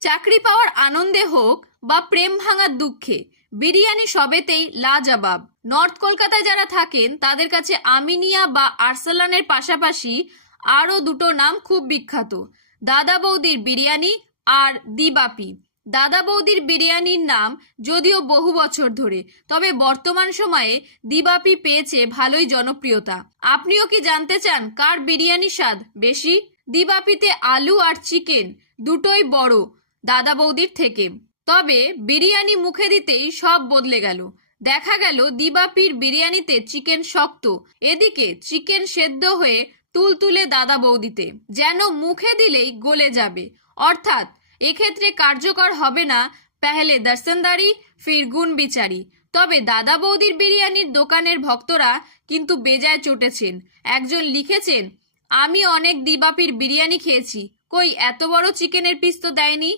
চাকরি পাওয়ার আনন্দে হোক বা প্রেম ভাঙার দুঃখে, বিরিয়ানি সবেতেই লাজবাব। নর্থ কলকাতায় যারা থাকেন তাদের কাছে আমিনিয়া বা আরসালানের পাশাপাশি আরও দুটো নাম খুব বিখ্যাত, দাদা বৌদির বিরিয়ানি আর দিবাপি। দাদা বৌদির বিরিয়ানির নাম যদিও বহু বছর ধরে, তবে বর্তমান সময়ে দিবাপি পেয়েছে ভালোই জনপ্রিয়তা। আপনিও কি জানতে চান কার বিরিয়ানি স্বাদ বেশি? দিবাপিতে আলু আর চিকেন দুটোই বড় দাদা বৌদির থেকে। তবে বিরিয়ানি মুখে দিতেই সব বদলে গেল। দেখা গেল দিবাপির বিরিয়ানিতে চিকেন শক্ত, এদিকে চিকেন সেদ্ধ হয়ে তুলতুলে দাদা বৌদিতে, যেন মুখে দিলেই গলে যাবে। অর্থাৎ এক্ষেত্রে কার্যকর হবে না পেহলে দর্শনদারি ফির গুণ বিচারি। তবে দাদা বৌদির বিরিয়ানির দোকানের ভক্তরা কিন্তু বেজায় চটেছেন। একজন লিখেছেন, আমি অনেক দিবাপির বিরিয়ানি খেয়েছি, কই এত বড় চিকেনের পিস তো দেয়নি।